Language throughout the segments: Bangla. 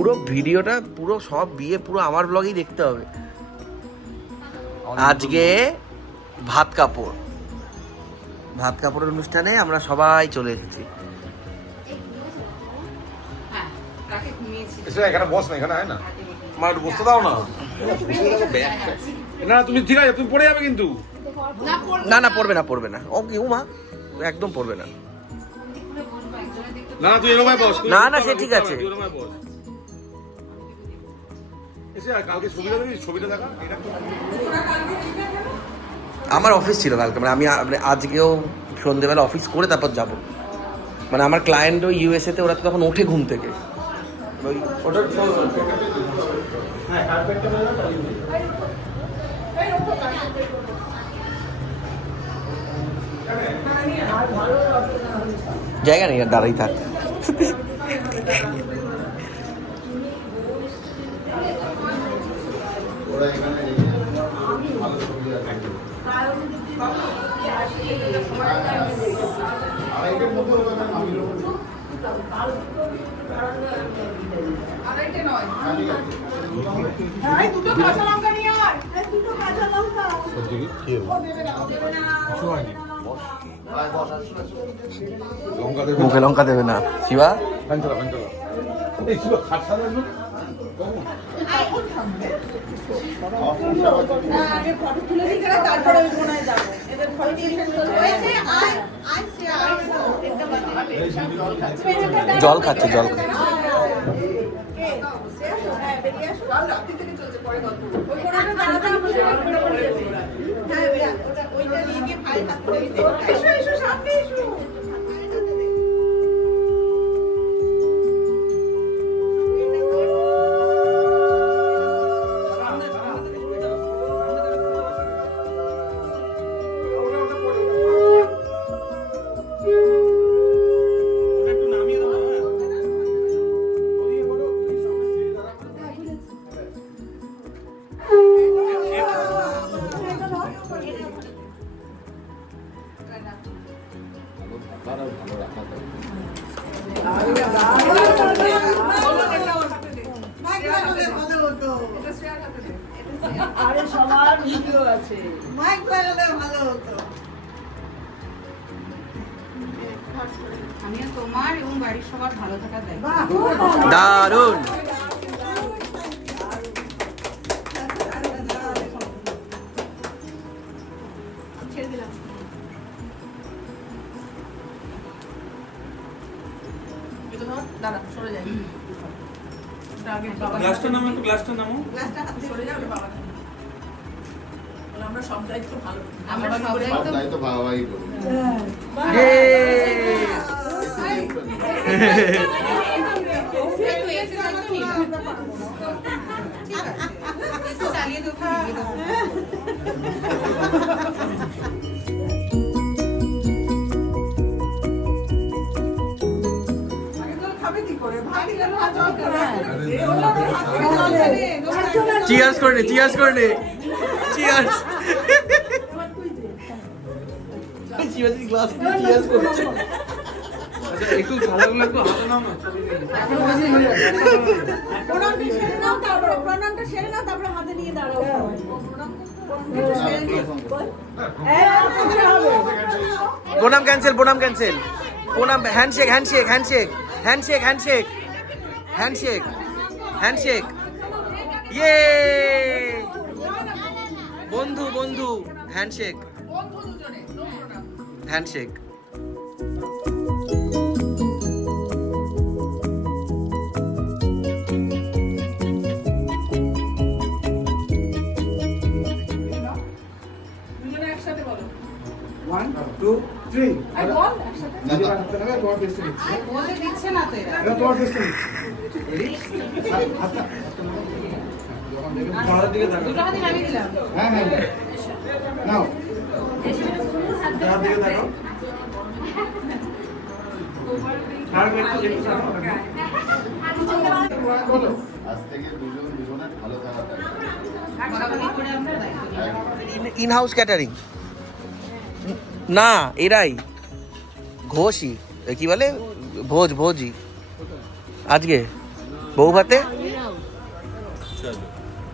পুরো ভিডিওটা পুরো সব বিয়ে পুরো আমার ব্লগেই দেখতে হবে। আজকে ভাত কাপড়ের অনুষ্ঠানে আমরা সবাই চলে এসেছি। এখানে বস না, এখানে হয় না, আমার বসতে দাও না। না তুমি ঠিক আছে, তুমি পড়ে যাবে কিন্তু। না পড়বে না ও কি মা, একদম পড়বে না। না তুই এরকম বস। না সে ঠিক আছে। কালকে ছবিটা দেখা। আমার অফিস ছিল কালকে, মানে আমি আজকেও সন্ধ্যেবেলা অফিস করে তারপর যাব। মানে আমার ক্লায়েন্ট ওই ইউএসএ তে, ওরা তো তখন ওঠে ঘুম থেকে। জায়গা নেই আর, দাঁড়াই থাক। মুখে লঙ্কা দেবে না শিবা। জল খাচ্ছে তোমার এবং বাড়ির সবার ভালো থাকা দেয়। দারুণ। দাদা সরে যাই। গ্লাসটা নামো, একটু গ্লাসটা নামো। গ্লাসটা হাতে সরে যাও বাবা। আমরা সব দায়িত্ব ভালো, আমরা সব দায়িত্ব ভাগাভাগি করি। চালিয়ে দেবো। চিয়ার্স করে নে চিয়ার্স গ্লাস চিয়ার্স করছে। একটু ভালো লাগলো, হাতে নাও না। প্রণামটা সেরে নাও, তারপরে হাতে নিয়ে দাঁড়াও। প্রণাম ক্যান্সেল প্রণাম হ্যান্ডশেক ইয়ে বন্ধু হ্যান্ডশেক একসাথে বলো। 1 2 3 বল একসাথে। বলে দিচ্ছে না তো এরা। তোমার টেস্ট নিচ্ছি। দুটো হাতে নামিয়ে দিলাম। হ্যাঁ নাও যার দিকে তাকাও। আর একটু বলো। আজ থেকে দুজনের ভালো থাকা থাকে। ইন হাউস ক্যাটারিং না, এরাই ঘোষই কি বলে ভোজি আজকে বউ ভাতে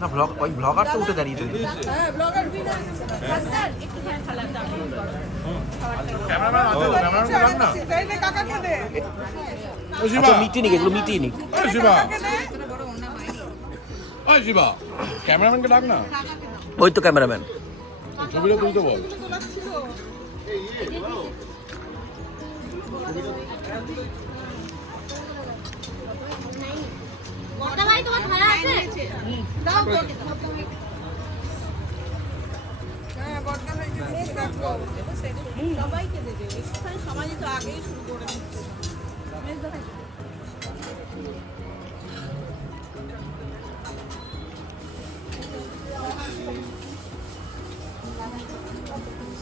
না ব্লগ ওই ব্লগার তো উঠে দাঁড়িয়ে চলে হ্যাঁ ব্লগার বিনা স্যার একটু ধ্যান খেলা দাও ক্যামেরাম্যান আছে তো, ক্যামেরাম্যানকে ডাক না। তাই না কাকাকে দে ও শিবা, আচ্ছা মিটিয়ে নিক, এগুলো মিটিয়ে নিক। ও শিবা, ও শিবা, ক্যামেরাম্যানকে ডাক না। ওই তো ক্যামেরাম্যান। ছবিটা তুলতে বল। বড়দা ভাই তোমার ভাড়া আছে? দাও বড়দা। হ্যাঁ বড়কা ভাইকে বেশি রাখবো সবাইকে দেবে এখানে সমাজে তো আগেই শুরু করে দিচ্ছে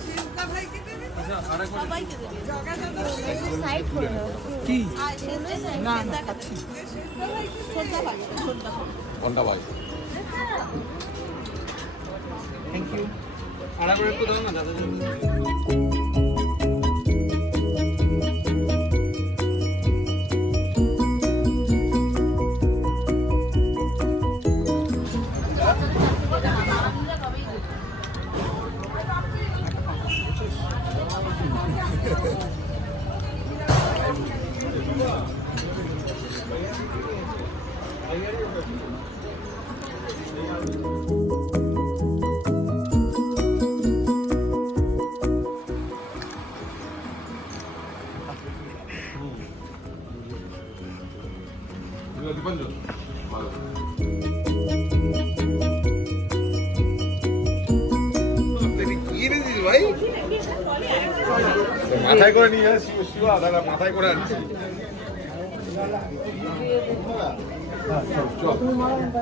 শিবকা ভাইকে দেবে সবাইকে দেবে জগা দাদা সাইড করে দাও। কি আর সেন্টার না দেখাচ্ছি ছোটদা ভাই ঘন্টা ভাই। আরেকবার একটু দাও না দাদা। দীপাঞ্জন ভালো। মাথায় করে নিয়ে যাস শিবা, দাদা মাথায় করে আনছি।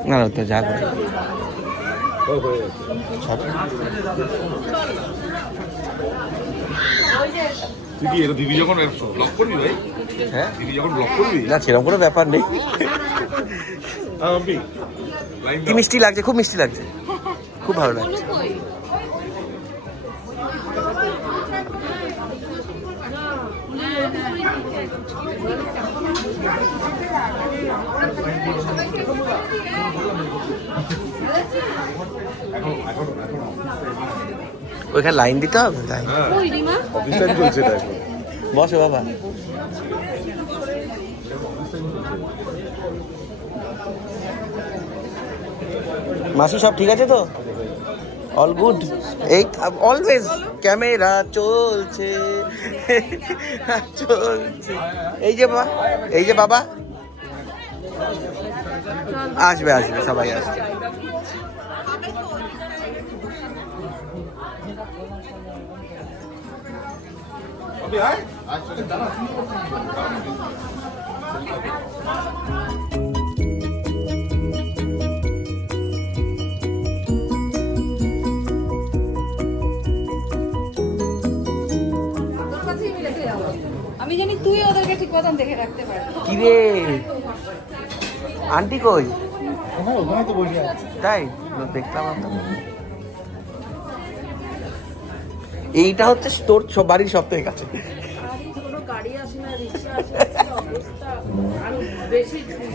না না তো যা করে তুই কি এটা দিদি যখন ব্লগ করবি ভাই? হ্যাঁ দিদি যখন ব্লগ করবি? না সেরকম কোনো ব্যাপার নেই। আমি লাইন কি মিষ্টি লাগছে, খুব মিষ্টি লাগছে, খুব ভালো লাগছে। কই? ওইখানে লাইন দিতে হবে, লাইন। কই রিমা? অফিস টাইম চলছে এটা এখন। বসো বাবা। মাসি সব ঠিক আছে তো? All good? এই অলওয়েজ ক্যামেরা চলছে চলছে। এই যে বাবা, এই যে বাবা আসবে আসবে, সবাই আসবে। अभी आए? আমি জানি তুই ওদেরকে ঠিক মতন দেখে রাখতে পারবি। কি রে আন্টি কই? ওখানে তো বসে আছে। তাই দেখলাম আমরা। এইটা হচ্ছে তোর বাড়ির সব থেকে কাছে।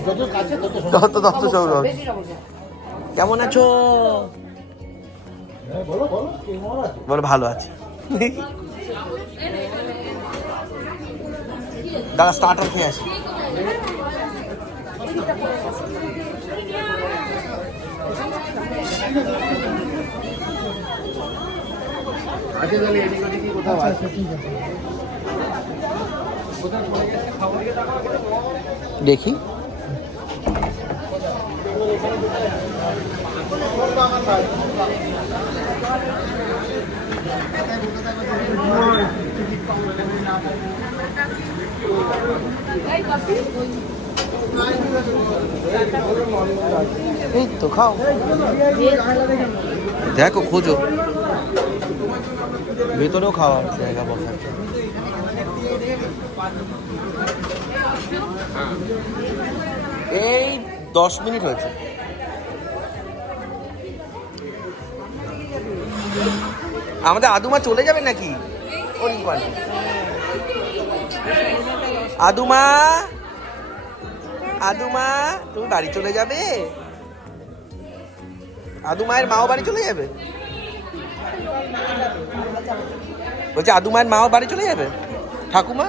যত কাছে তত তত তত সব কেমন আছো? বলো বলো কেমন আছে? বলো ভালো আছি। দাদা স্টার্টার খেয়ে আসি। আচ্ছা তাহলে এদিক ওদিকে কোথাও আছে? ঠিক আছে। দেখি এই তো খাও, দেখো খোঁজো, ভেতরেও খাওয়ার জায়গা বসার। এই 10 মিনিট হয়েছে। আমাদের আদুমা চলে যাবে নাকি? আদুমা আদুমা তুমি বাড়ি চলে যাবে? আদুমায়ের মাও বাড়ি চলে যাবে? বলছি আদুমায়ের মাও বাড়ি চলে যাবে? ঠাকুমা?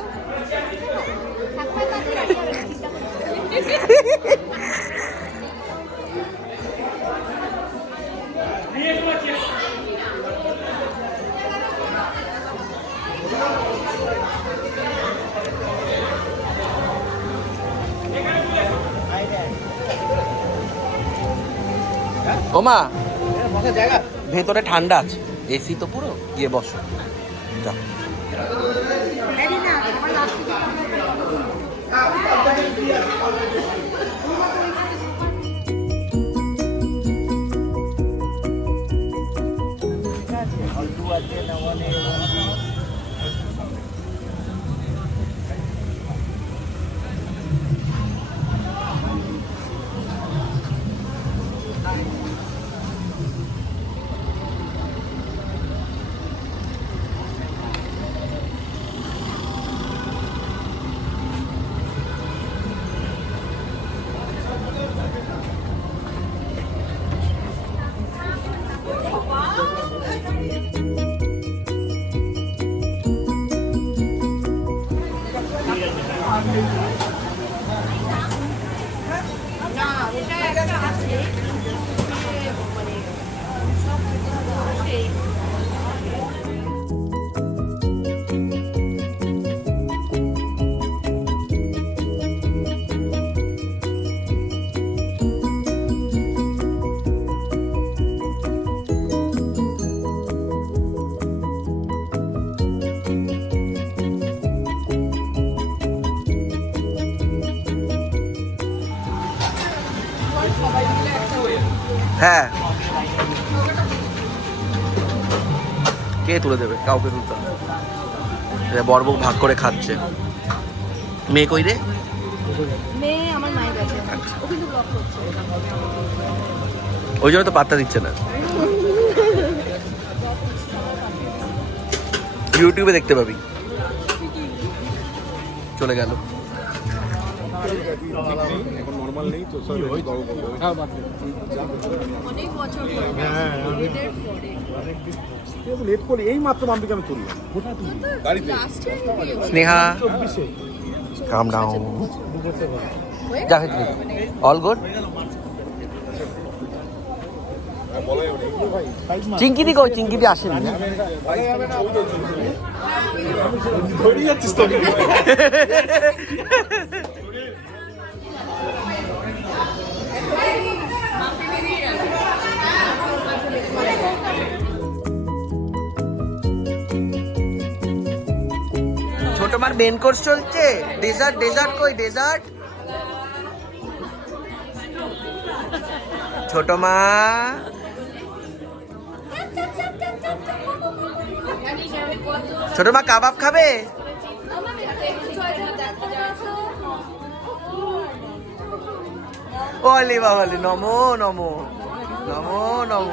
ওমা ভেতরে ঠান্ডা আছে, এসি তো পুরো, গিয়ে বসো যাও। হ্যাঁ, কে তুলে দেবে? কাউকে তুলতে হবে। বড়বউ ভাগ করে খাচ্ছে। মেয়ে কই রে? মেয়ে আমার মায়ের কাছে, ও কিন্তু ব্লগ করছে। ওই জন্য তো পাত্তা দিচ্ছে না। ইউটিউবে দেখতে পাবি। চলে গেল। এখন নর্মাল নেই তো সব অনেক বছর পরে, মেয়েদের পরে। লেট করে এই মাত্র মাম্পিকে আমি তুললাম। কোথায় তুললি? গাড়িতে। স্নেহা, 24-এ। কাম ডাউন। যা অল গুড। চিঙ্কিদি কই? চিঙ্কিদি আসেনি না? ধরে যাচ্ছিস তো। ছোট মার মেন কোর্স চলছে। ডেজার্ট, ডেজার্ট কই? ডেজার্ট ছোট মা। ছোট মা কাবাব খাবে? ওলি বাবালি, নমো নমো নমো নমো।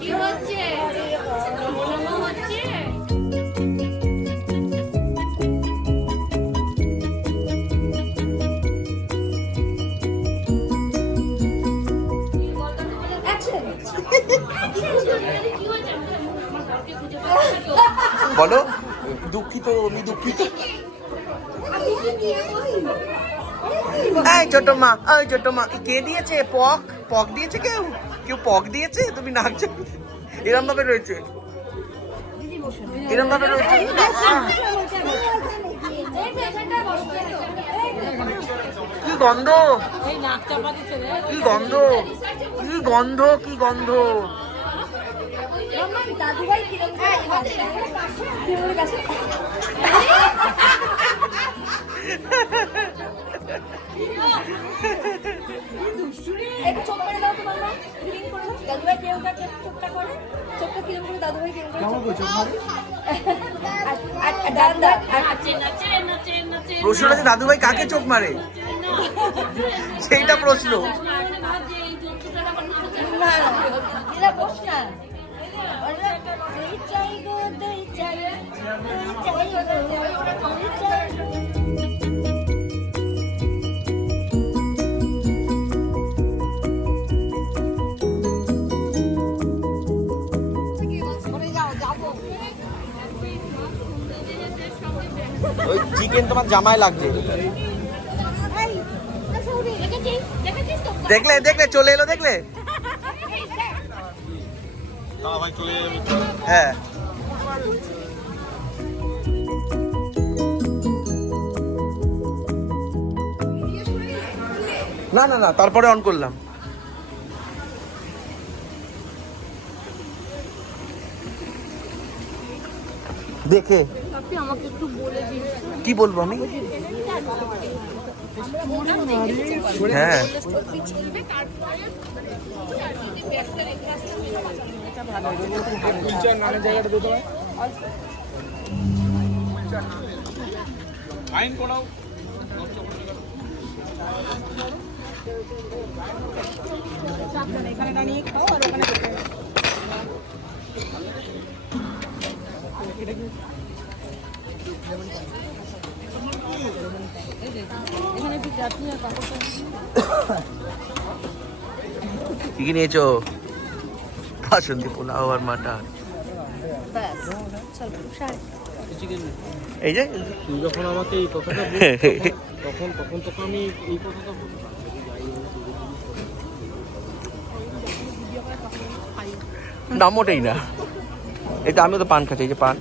কি হচ্ছে? বলো দুঃখিত, আমি দুঃখিত। এই ছোট মা, ওই ছোট মা, কে দিয়েছে পক? পক দিয়েছে কেউ? কেউ পক দিয়েছে? তুমি নাচছো এরম ভাবে রয়েছে, এরম ভাবে রয়েছে। কি গন্ধ, কি গন্ধ, কি গন্ধ, কি গন্ধ। দাদুভাই কিরকম একটু চোখ করে দাও তো বাবা, দাদুভাই কিরকম চোখটা করে, চোখটা কিরকম করে দাদুভাই কিরকম করে প্রশ্নটা যে দাদুভাই কাকে চোখ মারে সেইটা প্রশ্ন। না বস না, দই চাই গো দই চাই। ওই চিকেন তোমার জামায় লাগছে। দেখলে দেখলে চলে এলো দেখলে। ভাই চলে যাবে। হ্যাঁ না না না তারপরে অন করলাম। দেখে আমাকে একটু বলে দিন কি বলবো আমি? হ্যাঁ আইন করাও। এখানে দাঁড়িয়ে খাও আর ওখানে বসে খাও। এখানে একটু চাটনি আর পাঁপড়। কি কি নিয়েছো? বাসন্তী পোলাও আর মাটন। ব্যাস চল শাড়ি এই যে তুই যখন আমাকে এই কথাটা তখন তোকে আমি এই কথাটা না মোটেই না। এটা আমিও তো পান খাচ্ছি, এই যে পান।